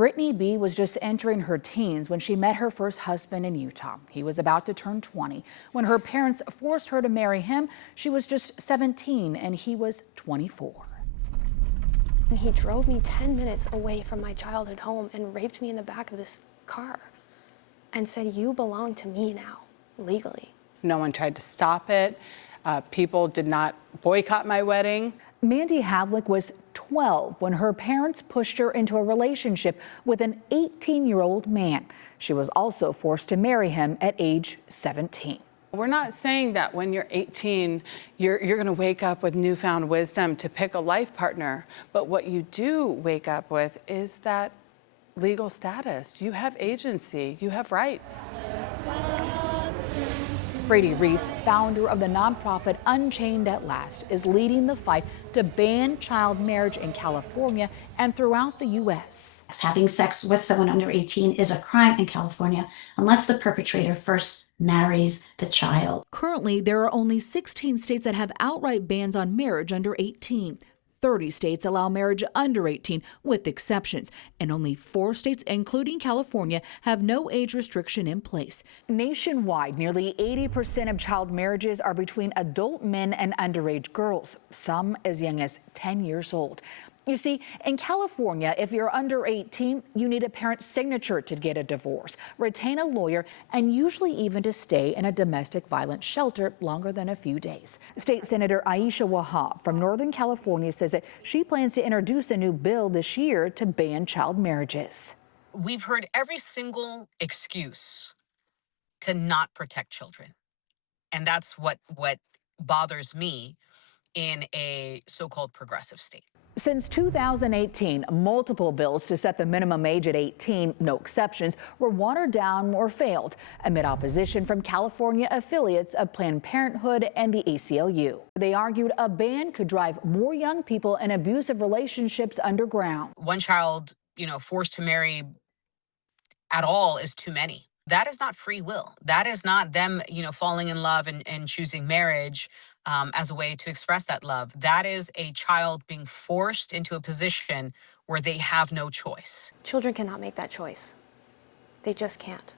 Brittany B. was just entering her teens when she met her first husband in Utah. He was about to turn 20. When her parents forced her to marry him, she was just 17 and he was 24. And he drove me 10 minutes away from my childhood home and raped me in the back of this car and said, "You belong to me now, legally." No one tried to stop it. People did not boycott my wedding. Mandy Havlick was 12 when her parents pushed her into a relationship with an 18-year-old man. She was also forced to marry him at age 17. We're not saying that when you're 18, you're going to wake up with newfound wisdom to pick a life partner. But what you do wake up with is that legal status. You have agency. You have rights. Brady Reese, founder of the nonprofit Unchained at Last, is leading the fight to ban child marriage in California and throughout the U.S. Having sex with someone under 18 is a crime in California unless the perpetrator first marries the child. Currently, there are only 16 states that have outright bans on marriage under 18. 30 states allow marriage under 18 with exceptions, and only 4 states, including California, have no age restriction in place. Nationwide, nearly 80% of child marriages are between adult men and underage girls, some as young as 10 years old. You see, in California, if you're under 18, you need a parent's signature to get a divorce, retain a lawyer, and usually even to stay in a domestic violence shelter longer than a few days. State Senator Aisha Wahab from Northern California says that she plans to introduce a new bill this year to ban child marriages. We've heard every single excuse to not protect children. And that's what bothers me in a so-called progressive state. Since 2018, multiple bills to set the minimum age at 18, no exceptions, were watered down or failed amid opposition from California affiliates of Planned Parenthood and the ACLU. They argued a ban could drive more young people in abusive relationships underground. One child, forced to marry at all is too many. That is not free will. That is not them, falling in love and choosing marriage as a way to express that love. That is a child being forced into a position where they have no choice. Children cannot make that choice. They just can't.